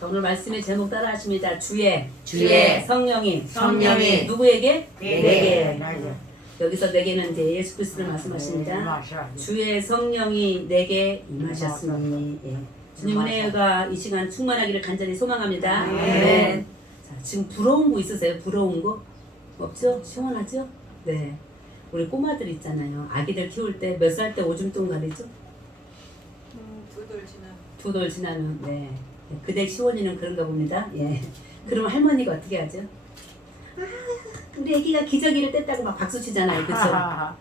자, 오늘 말씀의 제목 따라 하십니다. 주의 성령이 누구에게? 내게. 여기서 내게는 이제 예수 그리스도를 말씀하십니다. 주의 성령이 내게 임하셨으니. 예. 주님 은혜가 이 시간 충만하기를 간절히 소망합니다. 아멘. 자, 지금 부러운 거 있으세요? 부러운 거? 없죠? 시원하죠? 네. 우리 꼬마들 있잖아요. 아기들 키울 때 몇 살 때 오줌 가리죠? 2돌 지나면. 네. 그댁 시원이는 그런가 봅니다. 예. 그러면 할머니가 어떻게 하죠? 아, 우리 애기가 기저귀를 뗐다고 막 박수 치잖아요. 그쵸? 자,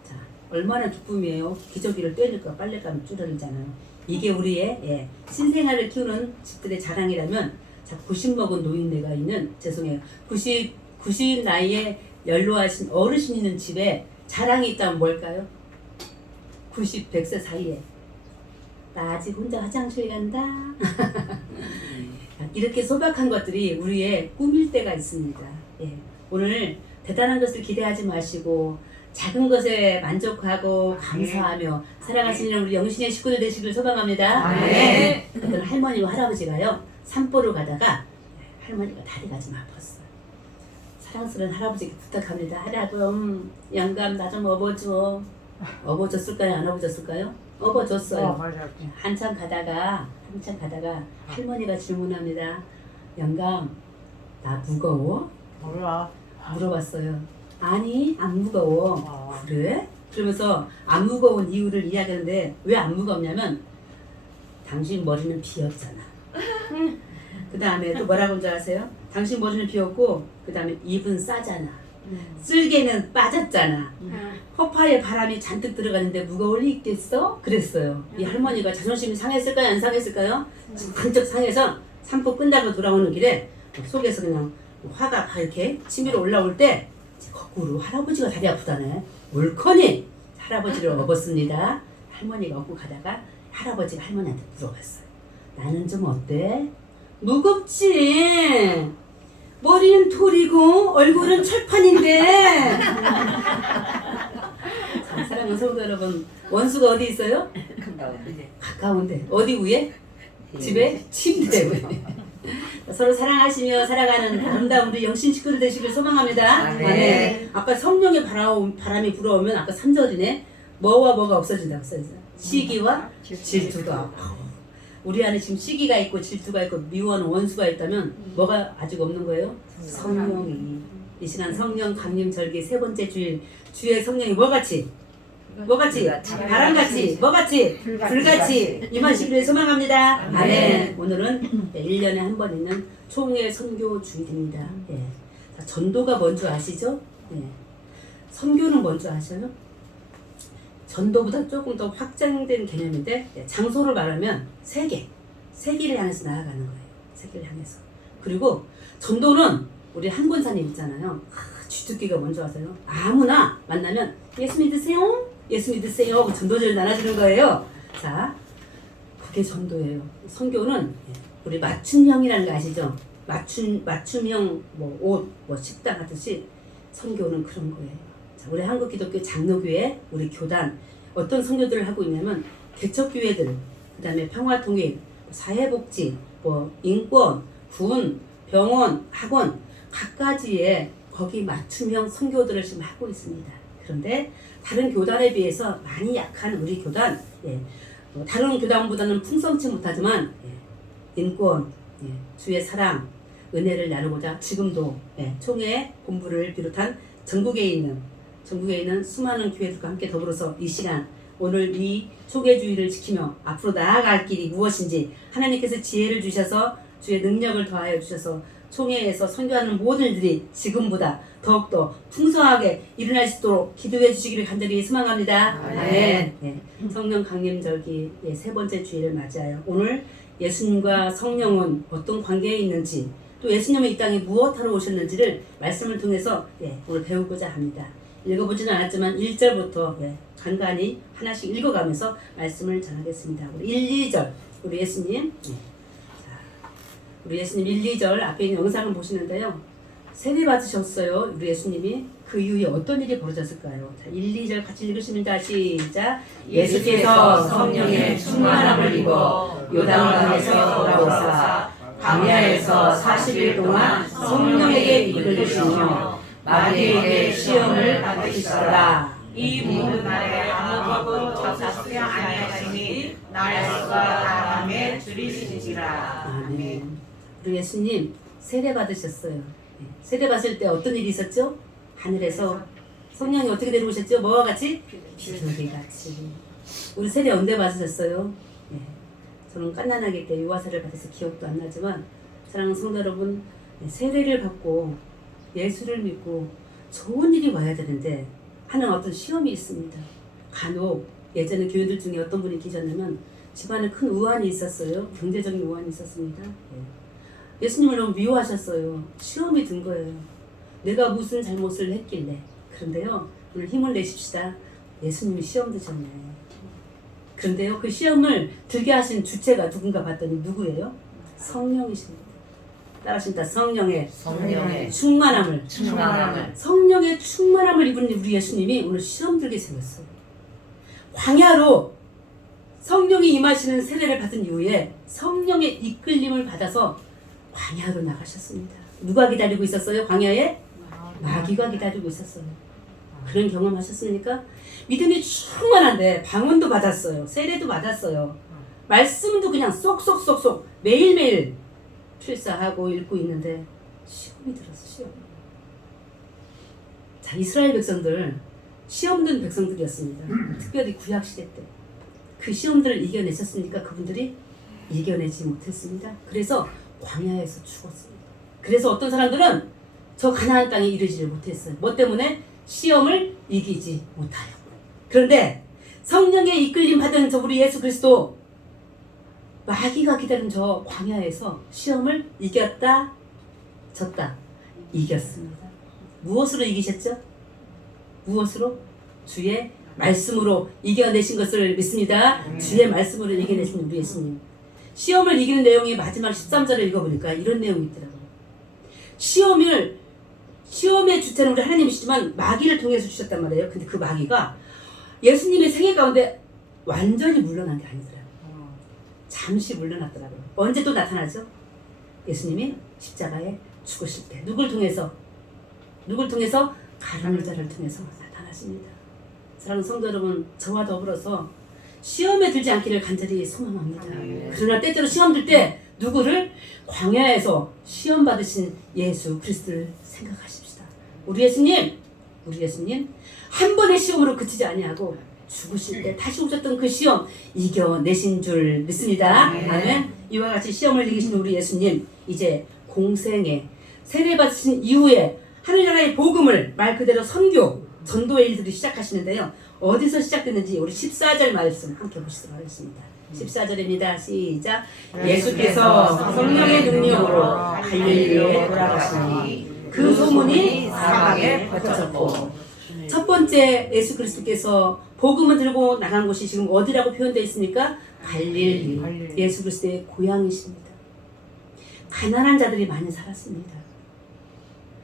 얼마나 기쁨이에요. 기저귀를 떼니까 빨랫감이 줄어들잖아요. 이게 우리의 신생아를 키우는 집들의 자랑이라면, 자, 90 먹은 노인네가 있는, 죄송해요, 90 나이에 연로하신 어르신 있는 집에 자랑이 있다면 뭘까요? 90, 100세 사이에 나 아직 혼자 화장실 간다. 이렇게 소박한 것들이 우리의 꿈일 때가 있습니다. 예. 오늘 대단한 것을 기대하지 마시고 작은 것에 만족하고 감사하며 살아가시는 우리 영신의 식구들 되시길 소망합니다. 네. 어떤 할머니와 할아버지가요, 산보를 가다가 할머니가 다리가 좀 아팠어요. 사랑스러운 할아버지께 부탁합니다. 할아버지, 영감 나 좀 업어줘. 업어줬을까요? 안 업어줬을까요? 업어줬어요. 한참 가다가 할머니가 질문합니다. 영감, 나 무거워? 몰라. 물어봤어요. 아니, 안 무거워. 그래? 그러면서 안 무거운 이유를 이야기하는데, 왜 안 무겁냐면 당신 머리는 비었잖아. 그 다음에 또 뭐라고 하는 줄 아세요? 당신 머리는 비었고, 그 다음에 입은 싸잖아. 쓸개는 빠졌잖아. 허파에 바람이 잔뜩 들어가는데 무거울 리 있겠어? 그랬어요. 이 할머니가 자존심이 상했을까요? 안 상했을까요? 한쪽 상해서 산보 끝나고 돌아오는 길에 속에서 그냥 화가 다 이렇게 치밀어 올라올 때 거꾸로 할아버지가 다리 아프다네. 옳거니 할아버지를 업었습니다. 할머니가 업고 가다가 할아버지가 할머니한테 물어봤어요. 나는 좀 어때? 무겁지? 머리는 돌이고 얼굴은 철판인데. 자, 사랑하는 성도 여러분, 원수가 어디 있어요? 가까운데. 어디 위에? 집에? 침대 위에. 서로 사랑하시며 살아가는 아름다운 우리 영신 식구들 되시길 소망합니다. 네. 아까 성령의 바람이 불어오면 아까 3절이네. 뭐와 뭐가 없어진다고 써있어요. 시기와 질투가. 우리 안에 지금 시기가 있고 질투가 있고 미워하는 원수가 있다면 뭐가 아직 없는 거예요? 성령이. 이 시간 성령 강림 절기 세 번째 주일, 주의 성령이 뭐같이? 바람같이? 뭐같이? 불같이 임하시기를 소망합니다. 아멘. 오늘은 1년에 한 번 있는 총회 선교 주일입니다. 예. 자, 전도가 뭔지 아시죠? 예. 선교는 뭔지 아셔요? 전도보다 조금 더 확장된 개념인데, 장소를 말하면 세계를 향해서 나아가는 거예요. 세계를 향해서. 그리고 전도는 우리 한권사님 있잖아요. 주특기가 뭔지 아세요? 아무나 만나면 예수 믿으세요? 예수 믿으세요? 하고 전도제를 나눠주는 거예요. 자, 그게 전도예요. 선교는 우리 맞춤형이라는 거 아시죠? 맞춤형 옷, 식당 하듯이 선교는 그런 거예요. 자, 우리 한국기독교 장로교회, 우리 교단 어떤 선교들을 하고 있냐면 개척교회들, 그 다음에 평화통일, 사회복지, 인권, 군, 병원, 학원 각가지의 거기 맞춤형 선교들을 지금 하고 있습니다. 그런데 다른 교단에 비해서 많이 약한 우리 교단, 다른 교단보다는 풍성치 못하지만 인권, 주의 사랑, 은혜를 나누고자 지금도 총회 본부를 비롯한 전국에 있는 수많은 교회들과 함께 더불어서 이 시간 오늘 이 초계주의를 지키며 앞으로 나아갈 길이 무엇인지 하나님께서 지혜를 주셔서 주의 능력을 더하여 주셔서 총회에서 선교하는 모든 일들이 지금보다 더욱더 풍성하게 일어날 수 있도록 기도해 주시기를 간절히 소망합니다. 아멘. 성령 강림절기 세 번째 주일을 맞이하여 오늘 예수님과 성령은 어떤 관계에 있는지, 또 예수님은 이 땅에 무엇하러 오셨는지를 말씀을 통해서 오늘 배우고자 합니다. 읽어보지는 않았지만 1절부터 간간히 하나씩 읽어가면서 말씀을 전하겠습니다. 우리 1, 2절 우리 예수님, 우리 예수님 1, 2절 앞에 있는 영상을 보시는데요. 세례 받으셨어요. 우리 예수님이. 그 이후에 어떤 일이 벌어졌을까요? 자, 1, 2절 같이 읽으십니다. 시작. 예수께서 성령의 충만함을 입어 요단강에서 돌아오사 광야에서 40일 동안 성령에게 이끌리시며 마귀에게 시험을 받으시더라. 이 모든 날에 아무것도 잡수지 아니하시니 날수가 사람에 줄이시니라. 아멘. 우리 예수님 세례 받으셨어요. 예. 세례 받을 때 어떤 일이 있었죠? 하늘에서 성령이 어떻게 내려오셨죠? 뭐와 같이? 비둘기 같이. 우리 세례 언제 받으셨어요? 예. 저는 깐난하게 때 유아세를 받아서 기억도 안 나지만 사랑하는 성도 여러분, 세례를 받고 예수를 믿고 좋은 일이 와야 되는데 하는 어떤 시험이 있습니다. 간혹 예전에 교인들 중에 어떤 분이 계셨냐면 집안에 큰 우환이 있었어요. 경제적인 우환이 있었습니다. 예수님을 너무 미워하셨어요. 시험이 든 거예요. 내가 무슨 잘못을 했길래. 그런데요, 오늘 힘을 내십시다. 예수님이 시험 드셨네. 그런데요, 그 시험을 들게 하신 주체가 누군가 봤더니 누구예요? 성령이십니다. 따라하십니다. 성령의 충만함을. 성령의 충만함을 입은 우리 예수님이 오늘 시험 들게 생겼어요. 광야로 성령이 임하시는 세례를 받은 이후에 성령의 이끌림을 받아서 광야로 나가셨습니다. 누가 기다리고 있었어요? 광야에? 마귀가 기다리고 있었어요. 그런 경험 하셨습니까? 믿음이 충만한데 방언도 받았어요. 세례도 받았어요. 말씀도 그냥 쏙쏙쏙쏙 매일매일 필사하고 읽고 있는데 시험이 들었어. 시험. 자, 이스라엘 백성들 시험 든 백성들이었습니다. 특별히 구약시대 때 그 시험들을 이겨내셨으니까 그분들이 이겨내지 못했습니다. 그래서 광야에서 죽었습니다. 그래서 어떤 사람들은 저 가나안 땅에 이르지를 못했어요. 뭐 때문에? 시험을 이기지 못하여. 그런데 성령의 이끌림 받은 저 우리 예수 그리스도 마귀가 기다린 저 광야에서 시험을 이겼다, 졌다, 이겼습니다. 무엇으로 이기셨죠? 무엇으로? 주의 말씀으로 이겨내신 것을 믿습니다. 주의 말씀으로 이겨내신 우리 예수님. 시험을 이기는 내용이 마지막 13절을 읽어보니까 이런 내용이 있더라고요. 시험의 주체는 우리 하나님이시지만 마귀를 통해서 주셨단 말이에요. 근데 그 마귀가 예수님의 생애 가운데 완전히 물러난 게 아니더라고요. 잠시 물러났더라고요. 언제 또 나타나죠? 예수님이 십자가에 죽으실 때. 누굴 통해서? 가룟 자를 통해서 나타나십니다. 사랑하는 성도 여러분, 저와 더불어서 시험에 들지 않기를 간절히 소망합니다. 그러나 때때로 시험 들 때 누구를? 광야에서 시험 받으신 예수 그리스도를 생각하십시다. 우리 예수님 한 번의 시험으로 그치지 아니하고 죽으실 때 다시 오셨던 그 시험 이겨내신 줄 믿습니다. 아멘. 이와 같이 시험을 이기신 우리 예수님, 이제 공생에 세례 받으신 이후에 하늘나라의 복음을 말 그대로 선교, 전도의 일들이 시작하시는데요. 어디서 시작됐는지 우리 14절 말씀 함께 보시도록 하겠습니다. 14절입니다. 시작. 예수께서 성령의 능력으로 갈릴리에 돌아가시니 그 소문이 사방에 퍼졌고. 첫 번째 예수 그리스도께서 복음을 들고 나간 곳이 지금 어디라고 표현되어 있습니까? 갈릴리. 예수 그리스도의 고향이십니다. 가난한 자들이 많이 살았습니다.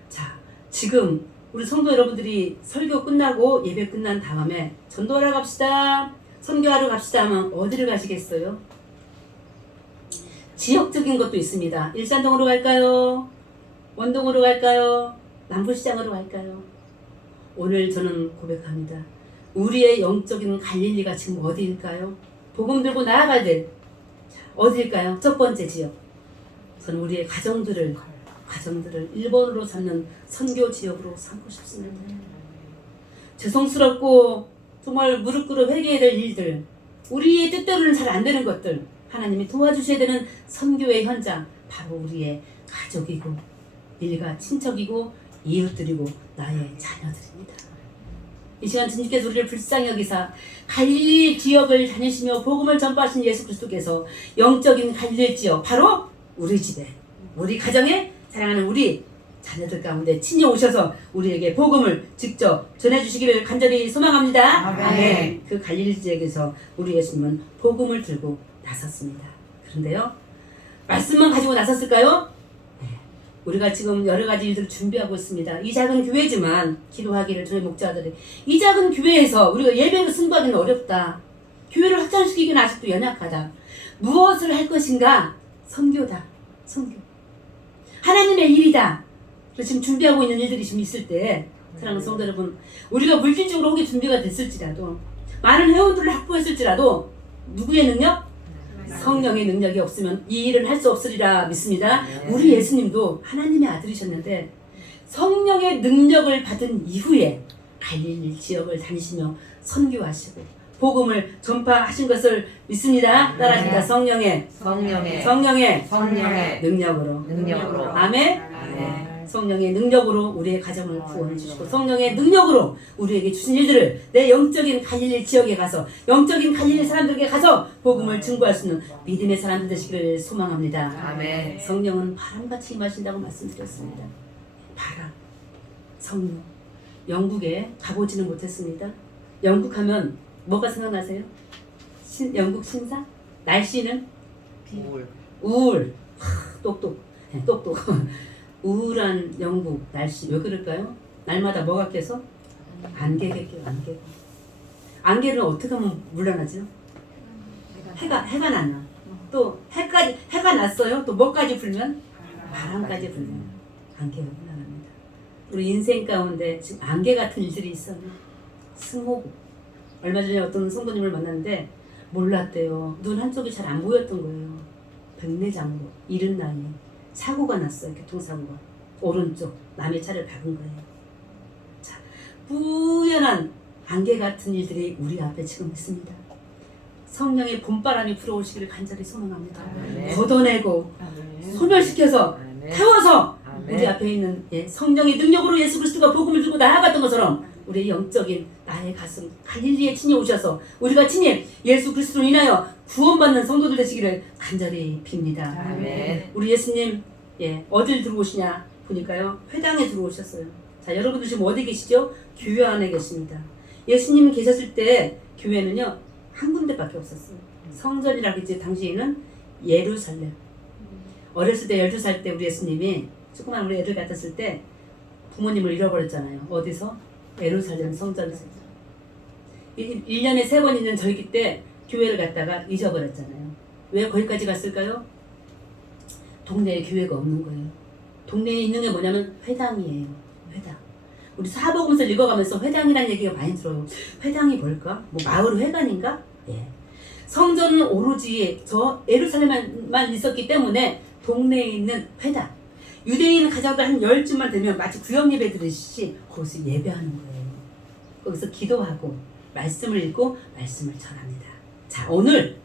자, 지금 우리 성도 여러분들이 설교 끝나고 예배 끝난 다음에 전도하러 갑시다, 선교하러 갑시다 하면 어디를 가시겠어요? 지역적인 것도 있습니다. 일산동으로 갈까요? 원동으로 갈까요? 남부시장으로 갈까요? 오늘 저는 고백합니다. 우리의 영적인 갈릴리가 지금 어디일까요? 복음 들고 나아가야 될 어디일까요? 첫 번째 지역. 저는 우리의 가정들을 1번으로 삼는 선교 지역으로 삼고 싶습니다. 죄송스럽고 정말 무릎 꿇어 회개해야 될 일들, 우리의 뜻대로는 잘 안 되는 것들, 하나님이 도와주셔야 되는 선교의 현장, 바로 우리의 가족이고 일가 친척이고 이웃들이고 나의 자녀들입니다. 이 시간 주님께서 우리를 불쌍히 여기사 갈릴리 지역을 다니시며 복음을 전파하신 예수 그리스도께서 영적인 갈릴리 지역, 바로 우리 집에, 우리 가정에, 사랑하는 우리 자녀들 가운데 친히 오셔서 우리에게 복음을 직접 전해주시기를 간절히 소망합니다. 아멘. 그 갈릴리 지역에서 우리 예수님은 복음을 들고 나섰습니다. 그런데요, 말씀만 가지고 나섰을까요? 네. 우리가 지금 여러 가지 일들을 준비하고 있습니다. 이 작은 교회지만 기도하기를 저희 목자들이, 이 작은 교회에서 우리가 예배를 승부하기는 어렵다. 교회를 확장시키기는 아직도 연약하다. 무엇을 할 것인가? 선교다. 선교. 하나님의 일이다. 그래서 지금 준비하고 있는 일들이 지금 있을 때 사랑하는 성도 여러분, 우리가 물질적으로 혹시 준비가 됐을지라도 많은 회원들을 확보했을지라도 누구의 능력? 성령의 능력이 없으면 이 일은 할 수 없으리라 믿습니다. 우리 예수님도 하나님의 아들이셨는데 성령의 능력을 받은 이후에 갈릴리 지역을 다니시며 선교하시고 복음을 전파하신 것을 믿습니다. 따라합니다. 성령의 능력으로. 아멘. 성령의 능력으로 우리의 가정을 구원해 주시고 성령의 능력으로 우리에게 주신 일들을 내 영적인 갈릴리 지역에 가서 영적인 갈릴리 사람들에게 가서 복음을 증거할 수 있는 믿음의 사람들 되시기를 소망합니다. 아멘. 성령은 바람같이 임하신다고 말씀드렸습니다. 바람, 성령. 영국에 가보지는 못했습니다. 영국 하면 뭐가 생각나세요? 영국 신사? 날씨는? 우울. 똑똑. 우울한 영국 날씨 왜 그럴까요? 날마다 뭐가 껴서? 안개가 껴요. 안개는 어떻게 하면 물러나죠? 해가 나나. 또 해가 났어요. 또 뭐까지 불면? 바람까지 불면 안개가 물러납니다. 우리 인생 가운데 지금 안개 같은 일들이 있어요. 스모그. 얼마 전에 어떤 성도님을 만났는데 몰랐대요. 눈 한쪽이 잘 안 보였던 거예요. 백내장으로 이른 나이에 사고가 났어요. 교통사고가. 오른쪽 남의 차를 박은 거예요. 자, 뿌연한 안개 같은 일들이 우리 앞에 지금 있습니다. 성령의 봄바람이 불어오시기를 간절히 소망합니다. 걷어내고 소멸시켜서 태워서 우리 앞에 있는 성령의 능력으로 예수 그리스도가 복음을 들고 나아갔던 것처럼 우리의 영적인 나의 가슴 갈릴리에 친히 오셔서 우리가 친히 예수 그리스도로 인하여 구원받는 성도들 되시기를 간절히 빕니다. 아멘. 우리 예수님 어딜 들어오시냐 보니까요 회당에 들어오셨어요. 자, 여러분들 지금 어디 계시죠? 교회 안에 계십니다. 예수님 계셨을 때 교회는요 한 군데밖에 없었어요. 성전이라고 했지 당시에는 예루살렘. 어렸을 때 12살 때 우리 예수님이 조그만 우리 애들 같았을 때 부모님을 잃어버렸잖아요. 어디서? 예루살렘 성전에서. 1년에 3번 있는 절기 때 교회를 갔다가 잊어버렸잖아요. 왜 거기까지 갔을까요? 동네에 교회가 없는 거예요. 동네에 있는 게 뭐냐면 회당이에요. 회당. 우리 사복음서를 읽어가면서 회당이라는 얘기가 많이 들어요. 회당이 뭘까? 뭐 마을 회관인가? 예. 성전은 오로지 저 예루살렘만 있었기 때문에 동네에 있는 회당. 유대인 가정들 한 10쯤만 되면 마치 구역 예배 드리듯이 거기서 예배하는 거예요. 거기서 기도하고 말씀을 읽고 말씀을 전합니다. 자, 오늘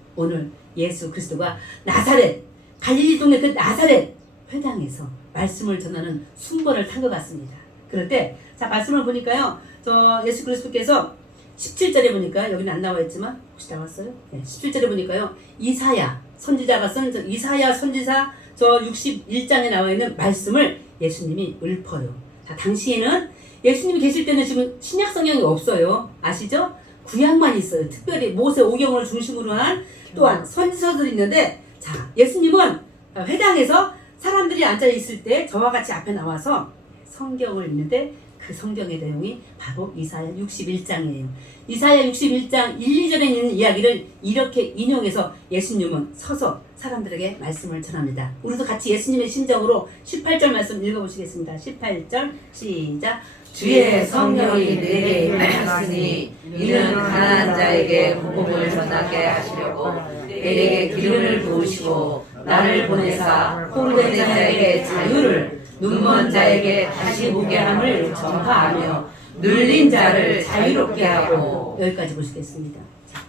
예수 그리스도가 나사렛 갈릴리 동네 그 나사렛 회당에서 말씀을 전하는 순번을 탄 것 같습니다. 그럴 때 자 말씀을 보니까요. 저 예수 그리스도께서 17절에 보니까 여기는 안 나와 있지만 혹시 나왔어요? 네, 17절에 보니까요. 이사야 선지자가 쓴 이사야 선지사 저 61장에 나와 있는 말씀을 예수님이 읊어요. 자, 당시에는 예수님이 계실 때는 지금 신약 성경이 없어요. 아시죠? 구약만 있어요. 특별히 모세 오경을 중심으로 한 또한 선지서들이 있는데 자, 예수님은 회당에서 사람들이 앉아 있을 때 저와 같이 앞에 나와서 성경을 읽는데 그 성경의 내용이 바로 이사야 61장이에요. 이사야 61장 1, 2절에 있는 이야기를 이렇게 인용해서 예수님은 서서 사람들에게 말씀을 전합니다. 우리도 같이 예수님의 심정으로 18절 말씀 읽어보시겠습니다. 18절 시작. 주의 성령이 내게 임하시니 이는 가난한 자에게 복음을 전하게 하시려고 내게 기름을 부으시고 나를 보내사 포로된 자에게 자유를 눈먼 자에게 다시 보게 함을 전파하며 눌린 자를 자유롭게 하고. 여기까지 보시겠습니다. 자,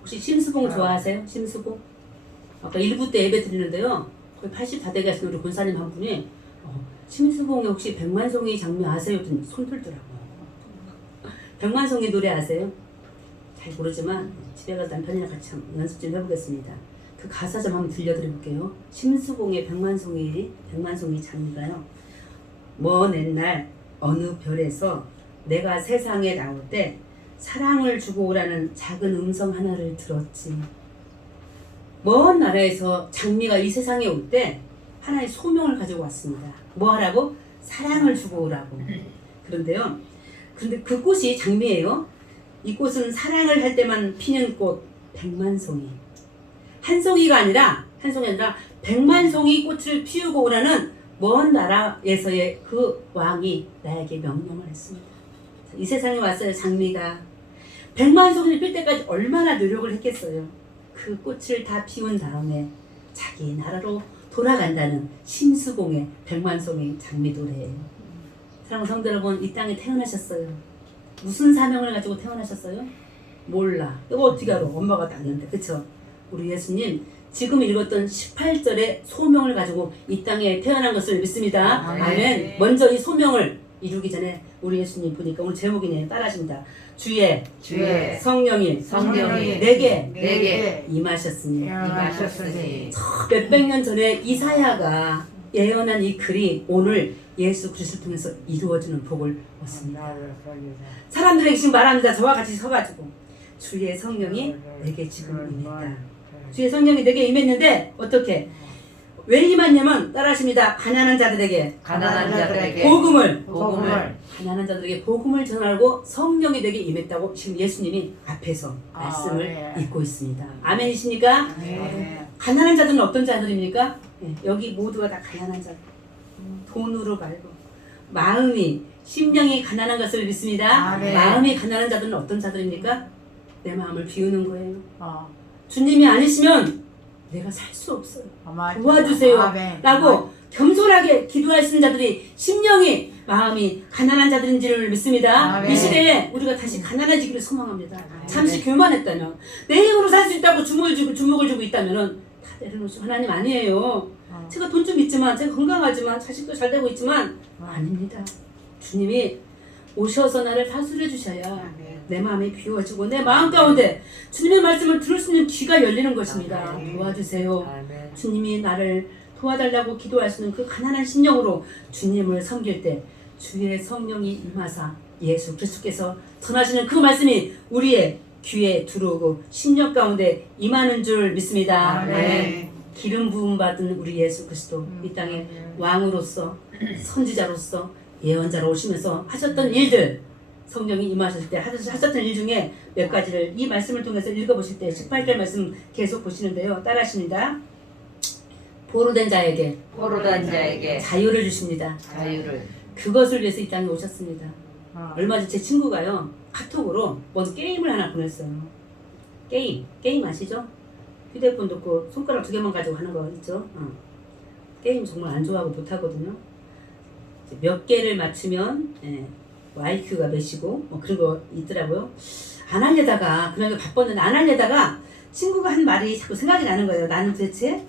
혹시 심수봉 좋아하세요? 심수봉? 아까 1부 때 예배 드리는데요. 거의 80 다 되게 우리 권사님 한 분이 심수봉의 혹시 백만송이 장미 아세요? 손 들더라고요. 백만송이 노래 아세요? 잘 모르지만 집에 가서 남편이랑 같이 연습 좀 해보겠습니다. 그 가사 좀 한번 들려드려볼게요. 심수봉의 백만송이 장미가요. 먼 옛날 어느 별에서 내가 세상에 나올 때 사랑을 주고 오라는 작은 음성 하나를 들었지. 먼 나라에서 장미가 이 세상에 올 때 하나의 소명을 가지고 왔습니다. 뭐 하라고? 사랑을 주고 오라고. 그런데 그 꽃이 장미예요. 이 꽃은 사랑을 할 때만 피는 꽃 백만송이. 한 송이가 아니라 한 송이 아니라 100만 송이 꽃을 피우고 오라는 먼 나라에서의 그 왕이 나에게 명령을 했습니다. 이 세상에 왔어요. 장미가 100만 송이를 필 때까지 얼마나 노력을 했겠어요. 그 꽃을 다 피운 다음에 자기 나라로 돌아간다는 심수봉의 100만 송이 장미 노래예요. 사랑하는 성도 여러분, 이 땅에 태어나셨어요. 무슨 사명을 가지고 태어나셨어요? 몰라. 이거 어떻게 알아? 엄마가 낳는데, 그쵸? 우리 예수님 지금 읽었던 18절의 소명을 가지고 이 땅에 태어난 것을 믿습니다. 아멘. 먼저 이 소명을 이루기 전에 우리 예수님 보니까 오늘 제목이네요. 따라하십니다. 주의 성령이 내게 임하셨으니. 몇백 년 전에 이사야가 예언한 이 글이 오늘 예수 그리스도를 통해서 이루어지는 복을 얻습니다. 사람들에게 지금 말합니다. 저와 같이 서가지고 주의 성령이 내게 지금 임했다. 주의 성령이 내게 임했는데 어떻게? 왜 임했냐면 따라하십니다. 가난한 자들에게 복음을 가난한 자들에게 복음을 전하고 성령이 내게 임했다고 지금 예수님이 앞에서 말씀을 읽고 있습니다. 아멘이십니까? 가난한 자들은 어떤 자들입니까? 네, 여기 모두가 다 가난한 자들. 돈으로 말고 마음이 심령이 가난한 것을 믿습니다. 마음이 가난한 자들은 어떤 자들입니까? 내 마음을 비우는 거예요. 주님이 아니시면 내가 살 수 없어요. 도와주세요. 라고 겸손하게 기도하시는 자들이 심령이 마음이 가난한 자들인지를 믿습니다. 이 시대에 우리가 다시 가난해지기를 소망합니다. 잠시 교만했다면 내 힘으로 살 수 있다고 주목을 주고 있다면 다 내려놓으시고 하나님 아니에요. 제가 돈 좀 있지만 제가 건강하지만 자식도 잘 되고 있지만 아닙니다. 주님이 오셔서 나를 다스려 주셔야 내 마음이 비워지고 내 마음 가운데 주님의 말씀을 들을 수 있는 귀가 열리는 것입니다. 도와주세요. 주님이 나를 도와달라고 기도하시는 그 가난한 심령으로 주님을 섬길 때 주의 성령이 임하사 예수 그리스도께서 전하시는 그 말씀이 우리의 귀에 들어오고 심령 가운데 임하는 줄 믿습니다. 기름 부음 받은 우리 예수 그리스도 이 땅에 왕으로서 선지자로서 예언자로 오시면서 하셨던 일들, 성령이 임하셨을 때 하셨던 일 중에 몇 가지를 이 말씀을 통해서 읽어보실 때 18절 말씀 계속 보시는데요. 따라하십니다. 포로된 자에게 자유를 주십니다. 그것을 위해서 이 땅에 오셨습니다. 얼마 전 제 친구가요, 카톡으로 먼저 게임을 하나 보냈어요. 게임 아시죠? 휴대폰 놓고 손가락 2개만 가지고 하는 거 있죠? 게임 정말 안 좋아하고 못하거든요. 몇 개를 맞추면 IQ가 몇이고 뭐 그런 거 있더라고요. 안 하려다가 그날 바빴는데 안 하려다가 친구가 한 말이 자꾸 생각이 나는 거예요. 나는 도대체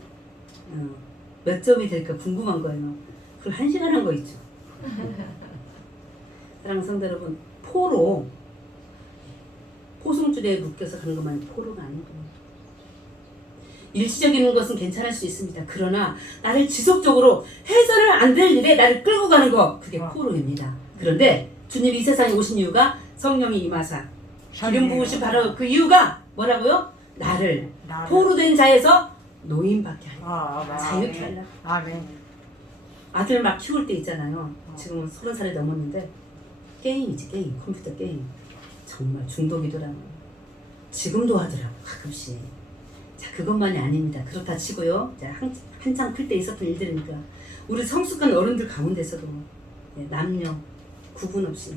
몇 점이 될까 궁금한 거예요. 그걸 1시간 한 거 있죠. 사랑하는 성도 여러분, 포승줄에 묶여서 가는 것만 포로가 아니고 일시적인 것은 괜찮을 수 있습니다. 그러나 나를 지속적으로 해서는 안 될 일에 나를 끌고 가는 거, 그게 포로입니다. 그런데 주님이 이 세상에 오신 이유가 성령이 임하사 기름 부으신 바로 그 이유가 뭐라고요? 나를 포로된 자에서 노임받게 하려고, 자유케 하려고. 아들 막 키울 때 있잖아요. 지금은 30살이 넘었는데 게임이지, 게임. 컴퓨터 게임. 정말 중독이더라고요. 지금도 하더라고, 가끔씩. 자, 그것만이 아닙니다. 그렇다 치고요. 자, 한창 클 때 있었던 일들이니까 우리 성숙한 어른들 가운데서도 남녀 구분 없이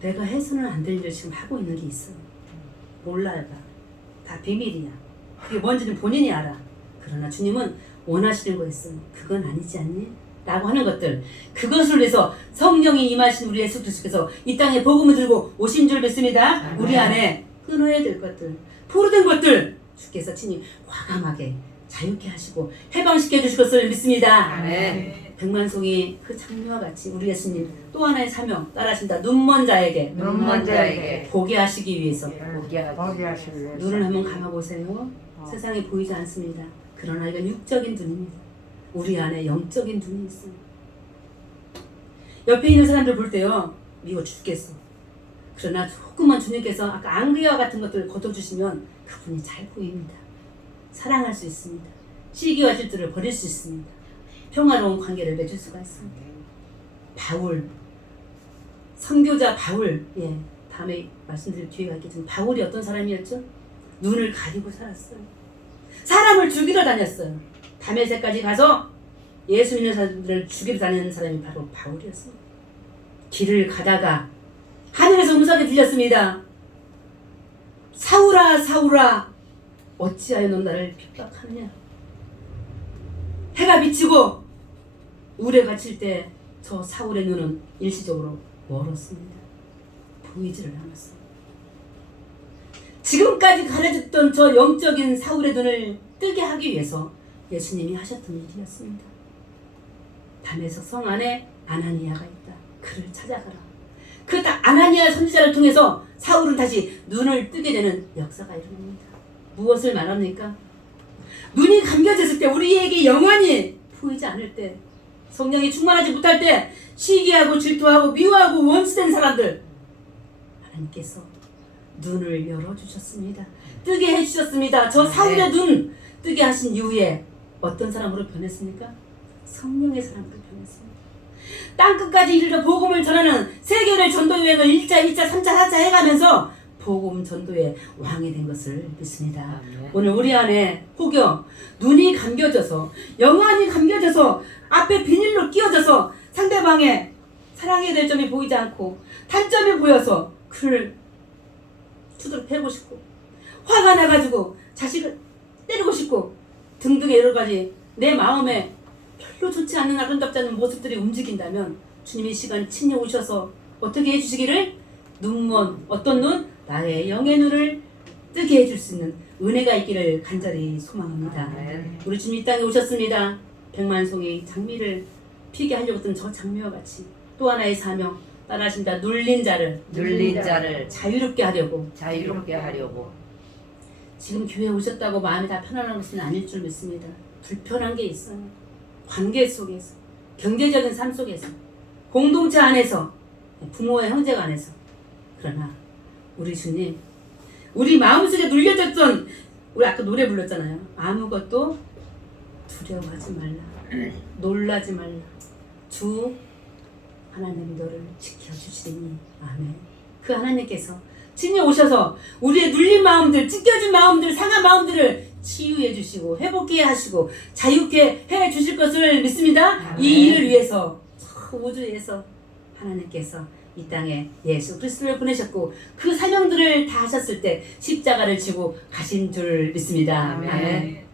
내가 해서는 안 될 일을 지금 하고 있는 게 있어. 몰라요. 다 비밀이야. 그게 뭔지는 본인이 알아. 그러나 주님은 원하시는 거였어. 그건 아니지 않니? 라고 하는 것들, 그것을 위해서 성령이 임하신 우리 예수 그리스도께서 이 땅에 복음을 들고 오신 줄 믿습니다. 우리 안에 끊어야 될 것들, 포로된 것들 주께서 친히 과감하게 자유케 하시고 해방시켜 주실 것을 믿습니다. 아멘. 백만송이 그 장미와 같이 우리 예수님 또 하나의 사명 따라하신다. 눈먼 자에게 보게 하시기 위해서. 눈을 한번 감아보세요. 세상에 보이지 않습니다. 그러나 이건 육적인 눈입니다. 우리 안에 영적인 눈이 있어요. 옆에 있는 사람들 볼 때요, 미워 죽겠어. 그러나 조금만 주님께서 아까 앙그와 같은 것들을 걷어주시면 그분이 잘 보입니다. 사랑할 수 있습니다. 시기와 질투를 버릴 수 있습니다. 평화로운 관계를 맺을 수가 있습니다. 바울, 선교자 바울, 다음에 말씀드릴 기회가 있겠지만 바울이 어떤 사람이었죠? 눈을 가리고 살았어요. 사람을 죽이러 다녔어요. 다메섹까지 가서 예수 믿는 사람들을 죽이러 다니는 사람이 바로 바울이었습니다. 길을 가다가 하늘에서 음성이 들렸습니다. 사울아 사울아 어찌하여 넌 나를 핍박하느냐. 해가 비치고 우레가 칠 때 저 사울의 눈은 일시적으로 멀었습니다. 보이지를 않았어요. 지금까지 가려졌던 저 영적인 사울의 눈을 뜨게 하기 위해서 예수님이 하셨던 일이었습니다. 담에석 성 안에 아나니아가 있다. 그를 찾아가라. 그 아나니아 선지자를 통해서 사울은 다시 눈을 뜨게 되는 역사가 일어납니다. 무엇을 말합니까? 눈이 감겨졌을 때, 우리에게 영원히 보이지 않을 때, 성령이 충만하지 못할 때 시기하고 질투하고 미워하고 원수된 사람들, 하나님께서 눈을 열어주셨습니다. 뜨게 해주셨습니다. 저 사울의 눈 뜨게 하신 이후에 어떤 사람으로 변했습니까? 성령의 사람으로 변했습니다. 땅끝까지 이르러 복음을 전하는 세계를 전도여행을 1차, 2차, 3차, 4차 해가면서 복음 전도의 왕이 된 것을 믿습니다. 오늘 우리 안에 혹여 눈이 감겨져서, 영안이 감겨져서, 앞에 비닐로 끼워져서 상대방의 사랑해야 될 점이 보이지 않고 단점이 보여서 그를 두드러 패고 싶고 화가 나가지고 자식을 때리고 싶고 등등의 여러 가지 내 마음에 별로 좋지 않은 아름답지 않은 모습들이 움직인다면 주님이 시간 친히 오셔서 어떻게 해주시기를? 눈먼 어떤 눈? 나의 영의 눈을 뜨게 해줄 수 있는 은혜가 있기를 간절히 소망합니다. 아멘. 우리 주님 이 땅에 오셨습니다. 백만송이 장미를 피게 하려고 했던 저 장미와 같이 또 하나의 사명 따라하신다. 눌린 자를 자유롭게 하려고. 자유롭게 하려고. 지금 교회에 오셨다고 마음이 다 편안한 것은 아닐 줄 믿습니다. 불편한 게 있어요. 관계 속에서, 경제적인 삶 속에서, 공동체 안에서, 부모의 형제가 안에서. 그러나 우리 주님, 우리 마음속에 눌려졌던, 우리 아까 노래 불렀잖아요. 아무것도 두려워하지 말라, 놀라지 말라. 주 하나님 너를 지켜주시니. 아멘. 그 하나님께서 친히 오셔서 우리의 눌린 마음들, 찢겨진 마음들, 상한 마음들을 치유해 주시고 회복해 하시고 자유케 해 주실 것을 믿습니다. 아멘. 이 일을 위해서 저 우주에서 하나님께서 이 땅에 예수 그리스도를 보내셨고 그 사명들을 다 하셨을 때 십자가를 지고 가신 줄 믿습니다. 아멘. 아멘.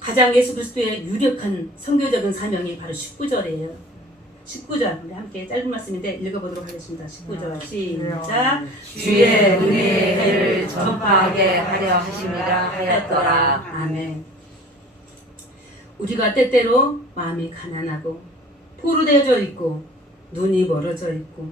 가장 예수 그리스도의 유력한 선교적인 사명이 바로 19절이에요. 19절 우리 함께 짧은 말씀인데 읽어보도록 하겠습니다. 19절 시작. 주의 은혜의 해를 전파하게 하려 하심이라 하였더라. 아멘. 우리가 때때로 마음이 가난하고 포로되어져 있고 눈이 멀어져 있고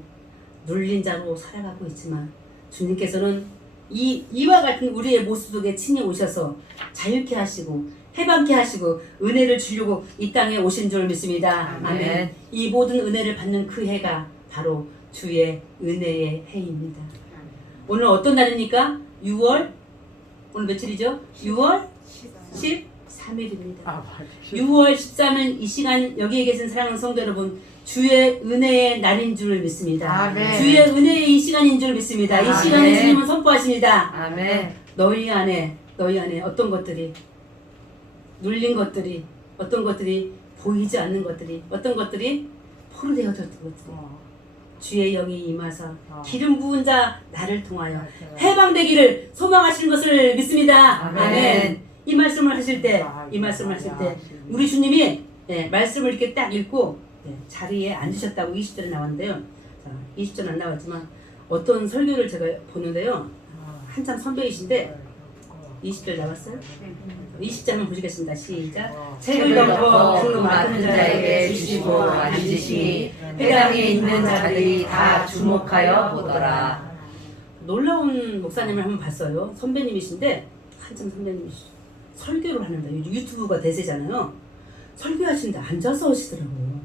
눌린 자로 살아가고 있지만 주님께서는 이와 같은 우리의 모습 속에 친히 오셔서 자유케 하시고 해방케 하시고 은혜를 주려고 이 땅에 오신 줄 믿습니다. 아멘. 아멘. 이 모든 은혜를 받는 그 해가 바로 주의 은혜의 해입니다. 오늘 어떤 날입니까? 6월 오늘 며칠이죠? 6월 13일입니다. 6월 13일 이 시간 여기에 계신 사랑하는 성도 여러분, 주의 은혜의 날인 줄 믿습니다. 아멘. 주의 은혜의 이 시간인 줄 믿습니다. 이 아멘. 시간에 주님은 선포하십니다. 아멘. 너희 안에 어떤 것들이 눌린 것들이, 어떤 것들이 보이지 않는 것들이, 어떤 것들이 포로되어졌던 것들이 주의 영이 임하사 기름 부은 자 나를 통하여 해방되기를 소망하시는 것을 믿습니다. 아멘. 아멘. 이 말씀을 하실 때 우리 주님이 말씀을 이렇게 딱 읽고 자리에 앉으셨다고 20절에 나왔는데요. 자, 20절은 안 나왔지만 어떤 설교를 제가 보는데요. 한참 선배이신데 20절 나왔어요? 20절 한번 보시겠습니다. 시작. 책을 덮어 그 맡은 자에게 주시고 앉으시니 회당에 있는 자들이 다 주목하여 보더라. 놀라운 목사님을 한번 봤어요. 선배님이신데 한참 선배님이시죠. 설교를 하는데 요즘 유튜브가 대세잖아요. 설교하시는데 앉아서 하시더라고요.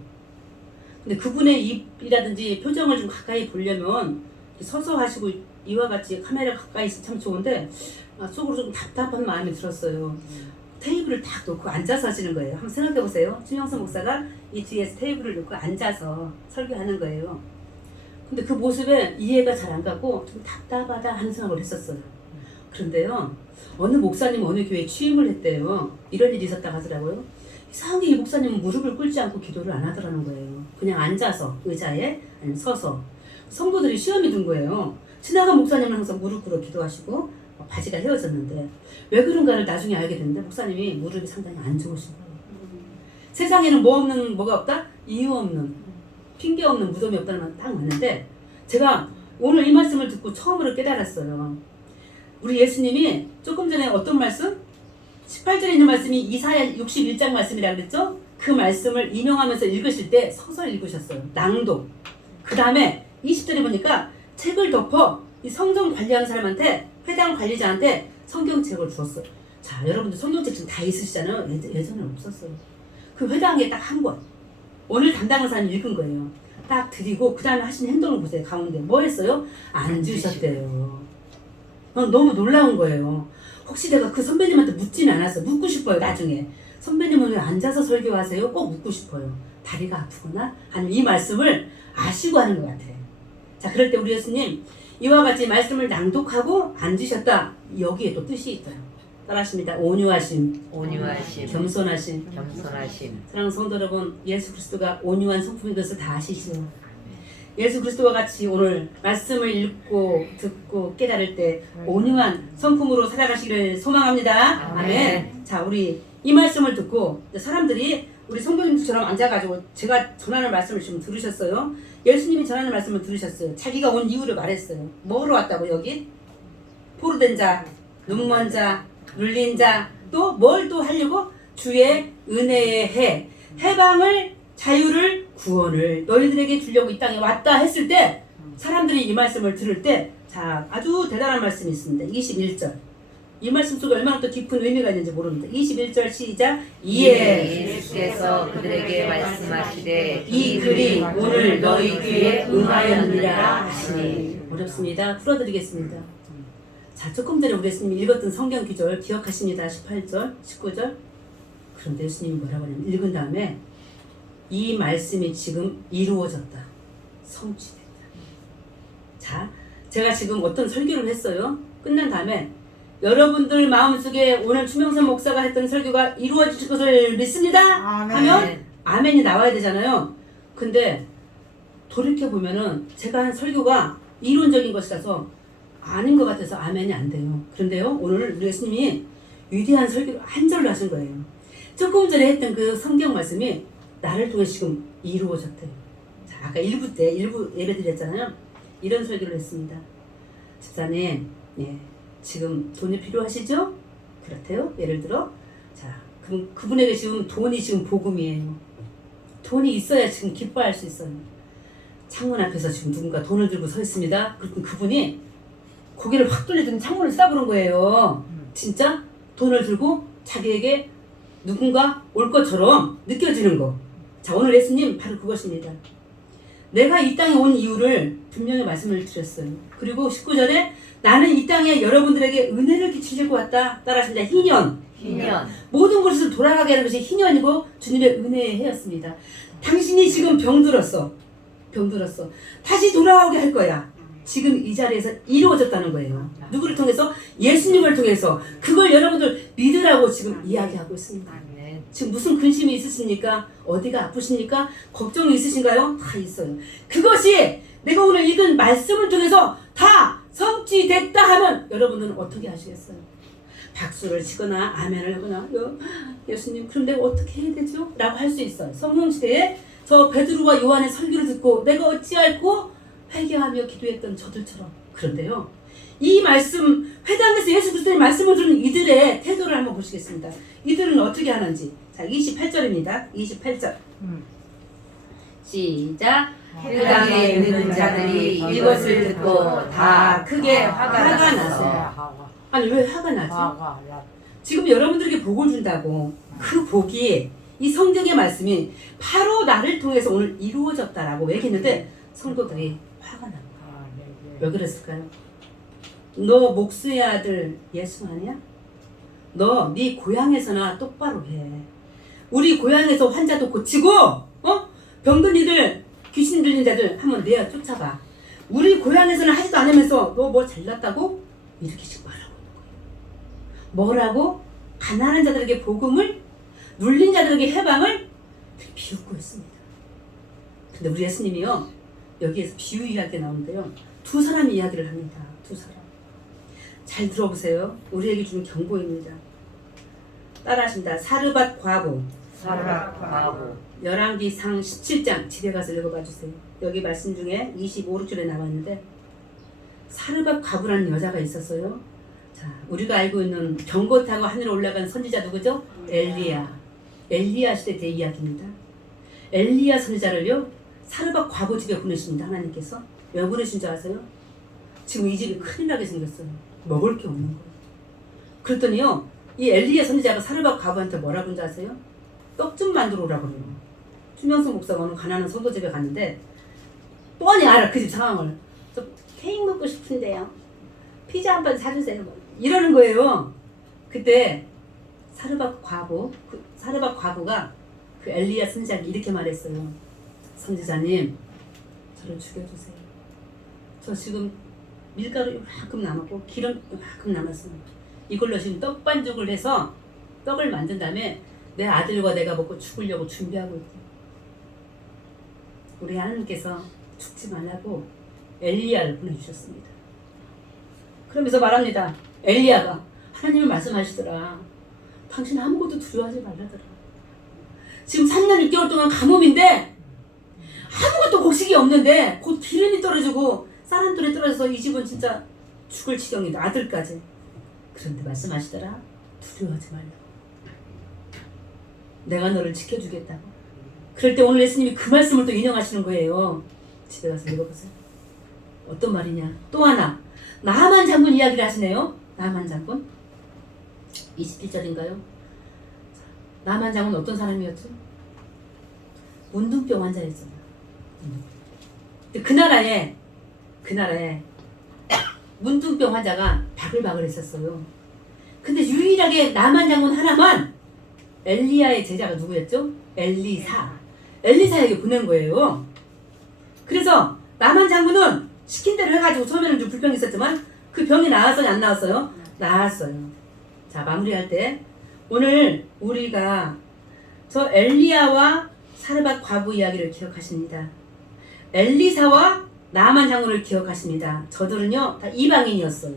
근데 그분의 입이라든지 표정을 좀 가까이 보려면 서서 하시고 이와 같이 카메라 가까이 있으면 참 좋은데 속으로 좀 답답한 마음이 들었어요. 테이블을 딱 놓고 앉아서 하시는 거예요. 한번 생각해 보세요. 최명선 목사가 이 뒤에서 테이블을 놓고 앉아서 설교하는 거예요. 근데 그 모습에 이해가 잘 안 가고 좀 답답하다 하는 생각을 했었어요. 그런데요, 어느 목사님 어느 교회에 취임을 했대요. 이런 일이 있었다고 하더라고요. 이상하게 이 목사님은 무릎을 꿇지 않고 기도를 안 하더라는 거예요. 그냥 앉아서 의자에 아니면 서서. 성도들이 시험이 든 거예요. 지나간 목사님은 항상 무릎 꿇어 기도하시고 바지가 헤어졌는데 왜 그런가를 나중에 알게 됐는데 목사님이 무릎이 상당히 안 좋으신 거예요. 세상에는 뭐가 없다? 이유 없는, 핑계 없는 무덤이 없다는 말 딱 맞는데, 제가 오늘 이 말씀을 듣고 처음으로 깨달았어요. 우리 예수님이 조금 전에 어떤 말씀? 18절에 있는 말씀이 이사야 61장 말씀이라고 그랬죠? 그 말씀을 인용하면서 읽으실 때 서서 읽으셨어요. 낭독. 그 다음에 20절에 보니까 책을 덮어 이 성전 관리하는 사람한테, 회당 관리자한테 성경책을 주었어요. 자, 여러분들 성경책 지금 다 있으시잖아요. 예전에는 없었어요. 그 회당에 딱 한 권. 오늘 담당한 사람이 읽은 거예요. 딱 드리고 그 다음에 하신 행동을 보세요. 가운데 뭐 했어요? 앉으셨대요. 너무 놀라운 거예요. 혹시 내가 그 선배님한테 묻지는 않았어요. 묻고 싶어요. 나중에. 선배님은 왜 앉아서 설교하세요? 꼭 묻고 싶어요. 다리가 아프거나 아니면 이 말씀을 아시고 하는 것 같아요. 자, 그럴 때 우리 예수님 이와 같이 말씀을 낭독하고 앉으셨다. 여기에 또 뜻이 있어요. 따라하십니다. 온유하심, 온유하심, 겸손하심. 겸손하심. 사랑하는 성도 여러분, 예수 그리스도가 온유한 성품인 것을 다 아시죠? 예수 그리스도와 같이 오늘 말씀을 읽고 듣고 깨달을 때 온유한 성품으로 살아가시기를 소망합니다. 아멘. 자, 우리 이 말씀을 듣고 사람들이 우리 성도님들처럼 앉아가지고 제가 전하는 말씀을 지금 들으셨어요. 예수님이 전하는 말씀을 들으셨어요. 자기가 온 이유를 말했어요. 뭐로 왔다고 여기? 포로된 자, 눈먼 자, 눌린 자, 또 뭘 또 하려고? 주의 은혜의 해, 해방을, 자유를, 구원을 너희들에게 주려고 이 땅에 왔다 했을 때 사람들이 이 말씀을 들을 때, 자, 아주 대단한 말씀이 있습니다. 21절. 이 말씀 속에 얼마나 또 깊은 의미가 있는지 모릅니다. 21절 시작. 이에 예수께서 그들에게 말씀하시되 이 글이 오늘 너희 귀에 응하였느니라 하시니. 어렵습니다. 풀어드리겠습니다. 자, 조금 전에 우리 예수님이 읽었던 성경 구절 기억하십니다. 18절, 19절. 그런데 예수님이 뭐라고 하냐면 읽은 다음에 이 말씀이 지금 이루어졌다. 성취됐다. 자, 제가 지금 어떤 설교를 했어요. 끝난 다음에 여러분들 마음속에 오늘 추명선 목사가 했던 설교가 이루어질 것을 믿습니다. 하면 아멘이 나와야 되잖아요. 근데 돌이켜보면은 제가 한 설교가 이론적인 것이라서 아닌 것 같아서 아멘이 안 돼요. 그런데요, 오늘 우리 예수님이 위대한 설교를 한 절로 하신 거예요. 조금 전에 했던 그 성경 말씀이 나를 통해 지금 이루어졌대요. 자, 아까 일부 예배 드렸잖아요. 이런 설교를 했습니다. 집사님, 예, 지금 돈이 필요하시죠? 그렇대요. 예를 들어, 자, 그분에게 지금 돈이 지금 복음이에요. 돈이 있어야 지금 기뻐할 수 있어요. 창문 앞에서 지금 누군가 돈을 들고 서 있습니다. 그럼 그분이 고개를 확 돌리더니 창문을 쏴보는 거예요. 진짜 돈을 들고 자기에게 누군가 올 것처럼 느껴지는 거. 자, 오늘 예수님 바로 그것입니다. 내가 이 땅에 온 이유를 분명히 말씀을 드렸어요. 그리고 19절에 나는 이 땅에 여러분들에게 은혜를 끼치려고 왔다. 따라하십니다. 희년. 모든 것을 돌아가게 하는 것이 희년이고 주님의 은혜의 해였습니다. 당신이 지금 병들었어. 다시 돌아오게 할 거야. 지금 이 자리에서 이루어졌다는 거예요. 누구를 통해서? 예수님을 통해서. 그걸 여러분들 믿으라고 지금 이야기하고 있습니다. 지금 무슨 근심이 있으십니까? 어디가 아프십니까? 걱정이 있으신가요? 다 있어요. 그것이 내가 오늘 읽은 말씀을 통해서 다 성취됐다 하면 여러분들은 어떻게 하시겠어요? 박수를 치거나 아멘을 하거나 예수님 그럼 내가 어떻게 해야 되죠? 라고 할 수 있어요. 성령시대에 저 베드로와 요한의 설교를 듣고 내가 어찌할꼬 회개하며 기도했던 저들처럼. 그런데요, 이 말씀 회당에서 예수 그리스도의 말씀을 듣는 이들의 태도를 한번 보시겠습니다. 이들은 어떻게 하는지. 자, 28절입니다. 28절 시작. 회당에 있는 자들이 이것을 듣고 다 크게 화가 나서. 아니, 왜 화가 나지? 지금 여러분들에게 복을 준다고. 그 복이 이 성경의 말씀이 바로 나를 통해서 오늘 이루어졌다라고 얘기했는데 성도들이 화가 납니다. 왜 그랬을까요? 너 목수의 아들 예수 아니야? 너 네 고향에서나 똑바로 해. 우리 고향에서 환자도 고치고 병든 이들, 귀신 들린 자들 한번 내어 쫓아봐. 우리 고향에서는 하지도 않으면서 너 뭐 잘났다고? 이렇게 지금 말하고 있는 거예요. 뭐라고? 가난한 자들에게 복음을, 눌린 자들에게 해방을 비웃고였습니다. 근데 우리 예수님이요, 여기에서 비유 이야기가 나오는데요, 두 사람이 이야기를 합니다. 두 사람. 잘 들어보세요. 우리에게 주는 경고입니다. 따라하십니다. 사르밧 과부. 사르밧 과부. 열왕기상 17장 집에 가서 읽어봐 주세요. 여기 말씀 중에 25, 6절에 나왔는데 사르밧 과부라는 여자가 있었어요. 자, 우리가 알고 있는 병거 타고 하늘에 올라간 선지자 누구죠? 엘리야 시대 때 이야기입니다. 엘리야 선지자를요, 사르밧 과부 집에 보내십니다. 하나님께서. 왜 보내신 줄 아세요? 지금 이 집이 큰일 나게 생겼어요. 먹을 게 없는 거예요. 그랬더니요, 이 엘리야 선지자가 사르밧 과부한테 뭐라고 한지 아세요? 떡 좀 만들어 오라고 그래요. 추명수 목사가 어느 가난한 성도 집에 갔는데 뻔히 알아, 그 집 상황을. 저 케이크 먹고 싶은데요, 피자 한 판 사주세요, 이러는 거예요. 그때 사르밧 과부가 그 엘리야 선지자에게 이렇게 말했어요. 선지자님, 저를 죽여주세요. 저 지금 밀가루 이만큼 남았고 기름 이만큼 남았어요. 이걸로 지금 떡반죽을 해서 떡을 만든 다음에 내 아들과 내가 먹고 죽으려고 준비하고 있대. 우리 하나님께서 죽지 말라고 엘리야를 보내주셨습니다. 그러면서 말합니다. 엘리야가 하나님이 말씀하시더라. 당신 아무것도 두려워하지 말라더라. 지금 3년 6개월 동안 가뭄인데 아무것도 곡식이 없는데 곧 기름이 떨어지고 쌀 한 톨이 떨어져서 이 집은 진짜 죽을 지경이다. 아들까지. 그런데 말씀하시더라. 두려워하지 말라고. 내가 너를 지켜주겠다고. 그럴 때 오늘 예수님이 그 말씀을 또 인용하시는 거예요. 집에 가서 읽어보세요. 어떤 말이냐. 또 하나. 나하만 장군 이야기를 하시네요. 나하만 장군. 21절인가요? 나하만 장군은 어떤 사람이었죠? 문둥병 환자였잖아요. 그 나라에 문둥병 환자가 바글바글 했었어요. 근데 유일하게 나만 장군 하나만 엘리야의 제자가 누구였죠? 엘리사에게 보낸 거예요. 그래서 나만 장군은 시킨 대로 해가지고 처음에는 좀 불평이 있었지만 그 병이 나았어요? 안 나았어요? 나았어요. 자, 마무리할 때 오늘 우리가 저 엘리야와 사르밧 과부 이야기를 기억하십니다. 엘리사와 나만 장군을 기억하십니다. 저들은요 다 이방인이었어요.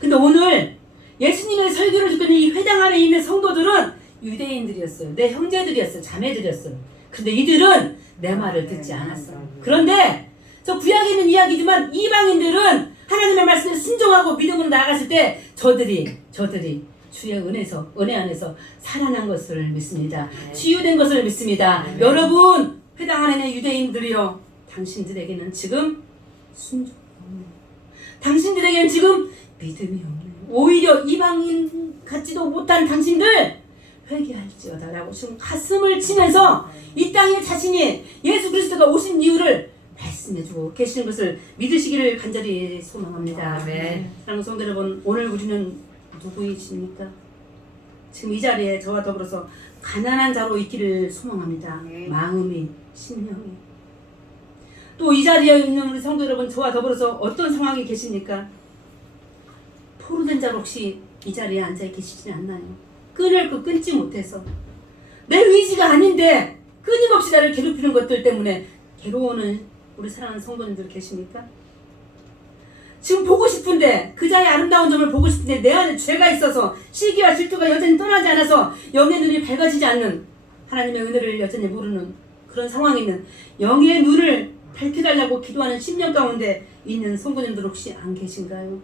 근데 오늘 예수님의 설교를 듣던 이 회당 안에 있는 성도들은 유대인들이었어요. 내 형제들이었어요. 자매들이었어요. 근데 이들은 내 말을 듣지 않았어요. 그런데 저 구약에 있는 이야기지만 이방인들은 하나님의 말씀에 순종하고 믿음으로 나아갔을 때 저들이 주의 은혜 안에서 살아난 것을 믿습니다. 치유된 것을 믿습니다. 여러분, 회당 안에 있는 유대인들이요, 당신들에게는 지금 순종이 없네요. 당신들에게는 지금 믿음이 없네요. 오히려 이방인 같지도 못한 당신들 회개할지어다 라고 지금 가슴을 치면서 이 땅에 자신이 예수 그리스도가 오신 이유를 말씀해주고 계시는 것을 믿으시기를 간절히 소망합니다. 아멘. 사랑하는 성도 여러분, 오늘 우리는 누구이십니까? 지금 이 자리에 저와 더불어서 가난한 자로 있기를 소망합니다. 마음이, 심령이. 또 이 자리에 있는 우리 성도 여러분, 저와 더불어서 어떤 상황에 계십니까? 포로된 자로 혹시 이 자리에 앉아 계시지 않나요? 끊지 못해서 내 의지가 아닌데 끊임없이 나를 괴롭히는 것들 때문에 괴로워하는 우리 사랑하는 성도님들 계십니까? 지금 보고 싶은데, 그 자의 아름다운 점을 보고 싶은데 내 안에 죄가 있어서 시기와 질투가 여전히 떠나지 않아서 영의 눈이 밝아지지 않는, 하나님의 은혜를 여전히 모르는 그런 상황에 있는, 영의 눈을 밝혀달라고 기도하는 심령 가운데 있는 성도님들 혹시 안 계신가요?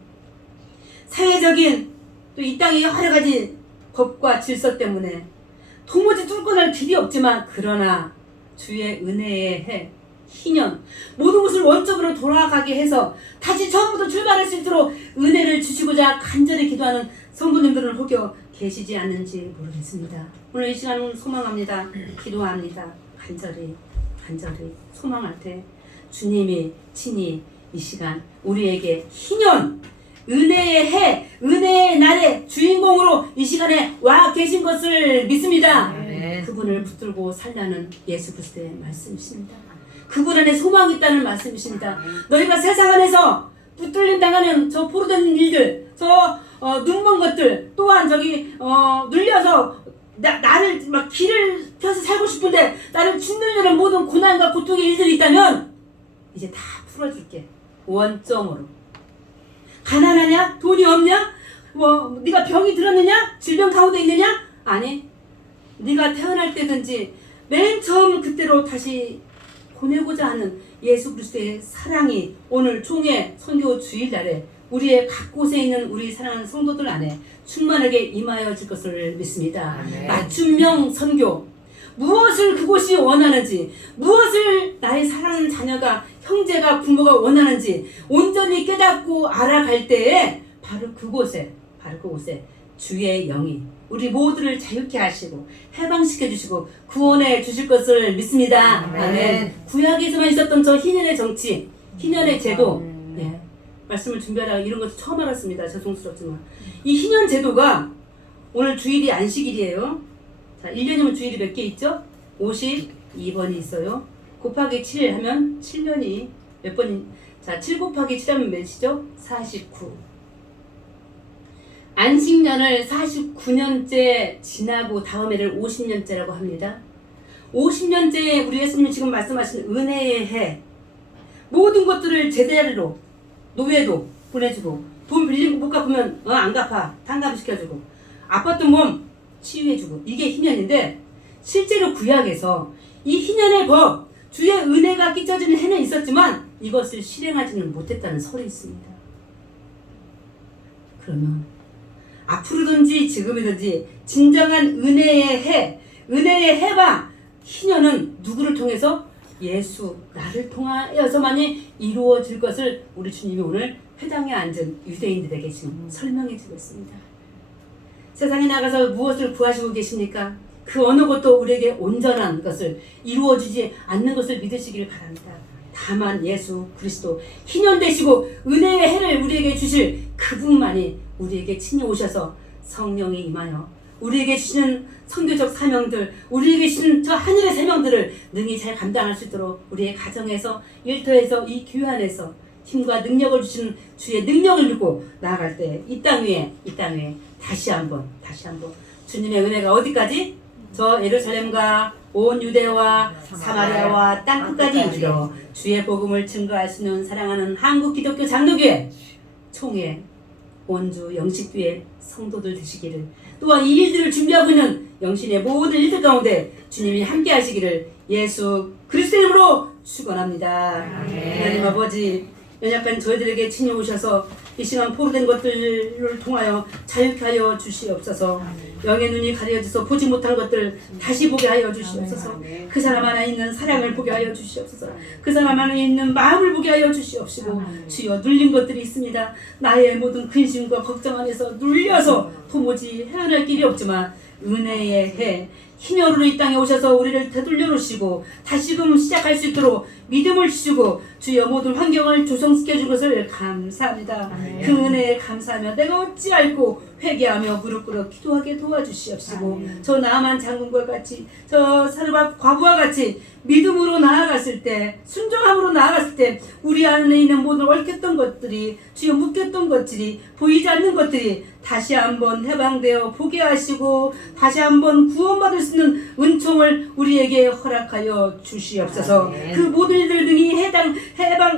사회적인 또 이 땅의 여러 가지 법과 질서 때문에 도무지 뚫고 날 길이 없지만, 그러나 주의 은혜의 해, 희년, 모든 것을 원점으로 돌아가게 해서 다시 처음부터 출발할 수 있도록 은혜를 주시고자 간절히 기도하는 성도님들은 혹여 계시지 않는지 모르겠습니다. 오늘 이 시간은 소망합니다. 기도합니다. 간절히 소망할 때 주님이 친히 이 시간 우리에게 희년, 은혜의 해, 은혜의 날의 주인공으로 이 시간에 와 계신 것을 믿습니다. 아멘. 그분을 붙들고 살라는 예수 그리스도의 말씀이십니다. 그분 안에 소망이 있다는 말씀이십니다. 너희가 세상 안에서 붙들림 당하는 저 포로된 일들, 저 눈먼 것들 또한 눌려서 나를 막 길을 펴서 살고 싶은데 나를 짓누르는 모든 고난과 고통의 일들이 있다면 이제 다 풀어줄게. 원점으로. 가난하냐? 돈이 없냐? 네가 병이 들었느냐? 질병 가운데 있느냐? 아니, 네가 태어날 때든지 맨 처음 그때로 다시 보내고자 하는 예수 그리스도의 사랑이 오늘 총회 선교 주일날에 우리의 각 곳에 있는 우리 사랑하는 성도들 안에 충만하게 임하여질 것을 믿습니다. 아멘. 맞춤형 선교. 무엇을 그곳이 원하는지, 무엇을 나의 사랑하는 자녀가, 형제가, 부모가 원하는지 온전히 깨닫고 알아갈 때에 바로 그곳에 주의 영이 우리 모두를 자유케 하시고 해방시켜 주시고 구원해 주실 것을 믿습니다. 아멘. 구약에서만 있었던 저 희년의 정치, 희년의 제도, 예, 말씀을 준비하다가 이런 것도 처음 알았습니다. 죄송스럽지만 이 희년 제도가 오늘 주일이 안식일이에요. 자, 1년이면 주일이 몇 개 있죠? 52번이 있어요. 곱하기 7 하면 7년이 몇 번이, 자, 7 곱하기 7 하면 몇이죠? 49. 안식년을 49년째 지나고 다음 해를 50년째라고 합니다. 50년째 우리 예수님이 지금 말씀하신 은혜의 해, 모든 것들을 제대로 노예도 보내주고 돈 빌린 거 못 갚으면 안 갚아 탕감시켜주고 아팠던 몸 치유해주고 이게 희년인데, 실제로 구약에서 이 희년의 법, 주의 은혜가 끼쳐지는 해는 있었지만 이것을 실행하지는 못했다는 설이 있습니다. 그러면 앞으로든지 지금이든지 진정한 은혜의 해, 은혜의 해방, 희년은 누구를 통해서? 예수, 나를 통하여서만이 이루어질 것을 우리 주님이 오늘 회당에 앉은 유대인들에게 지금 설명해 주고 있습니다. 세상에 나가서 무엇을 구하시고 계십니까? 그 어느 것도 우리에게 온전한 것을 이루어주지 않는 것을 믿으시길 바랍니다. 다만 예수 그리스도 희년 되시고 은혜의 해를 우리에게 주실 그분만이 우리에게 친히 오셔서 성령이 임하여 우리에게 주시는 선교적 사명들, 우리에게 주시는 저 하늘의 사명들을 능히 잘 감당할 수 있도록 우리의 가정에서, 일터에서, 이 교회 안에서 힘과 능력을 주시는 주의 능력을 믿고 나아갈 때 이 땅 위에 다시 한번 주님의 은혜가 어디까지? 저 예루살렘과 온 유대와 사마리아와 땅끝까지 이르러 주의 복음을 증거할 수 있는 사랑하는 한국 기독교 장로교회 총회 원주 영식교회 성도들 되시기를, 또한 이 일들을 준비하고 있는 영신의 모든 일들 가운데 주님이 함께 하시기를 예수 그리스도 이름으로 축원합니다. 하나님 아버지, 연약한 저희들에게 친히 오셔서 이 시간 포로된 것들을 통하여 자유케 하여 주시옵소서. 영의 눈이 가려져서 보지 못한 것들 다시 보게 하여 주시옵소서. 그 사람 안에 있는 사랑을 보게 하여 주시옵소서. 그 사람 안에 있는 마음을 보게 하여 주시옵시고, 주여 눌린 것들이 있습니다. 나의 모든 근심과 걱정 안에서 눌려서 도무지 헤어날 길이 없지만 은혜의 해, 희년으로 이 땅에 오셔서 우리를 되돌려 놓으시고 다시금 시작할 수 있도록 믿음을 주시고 주여 모든 환경을 조성시켜 준 것을 감사합니다. 그 은혜에 감사하며 내가 어찌 알고 회개하며 무릎 꿇어 기도하게 도와주시옵시고 저 나아만 장군과 같이, 저 사르밧 과부와 같이 믿음으로 나아갔을 때, 순종함으로 나아갔을 때 우리 안에 있는 모든 얽혔던 것들이, 주여 묶였던 것들이, 보이지 않는 것들이 다시 한번 해방되어 보게 하시고 다시 한번 구원받을 수 있는 은총을 우리에게 허락하여 주시옵소서. 그 모든 일들 등이 해방,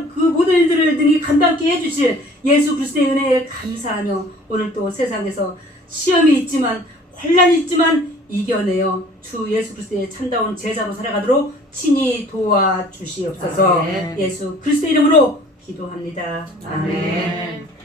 그 모든 일들을 등이 감당케 해주실 예수 그리스도의 은혜에 감사하며 오늘 또 세상에서 시험이 있지만 환란이 있지만 이겨내어 주 예수 그리스도의 참다운 제자로 살아가도록 친히 도와주시옵소서. 예수 그리스도 이름으로 기도합니다. 아멘.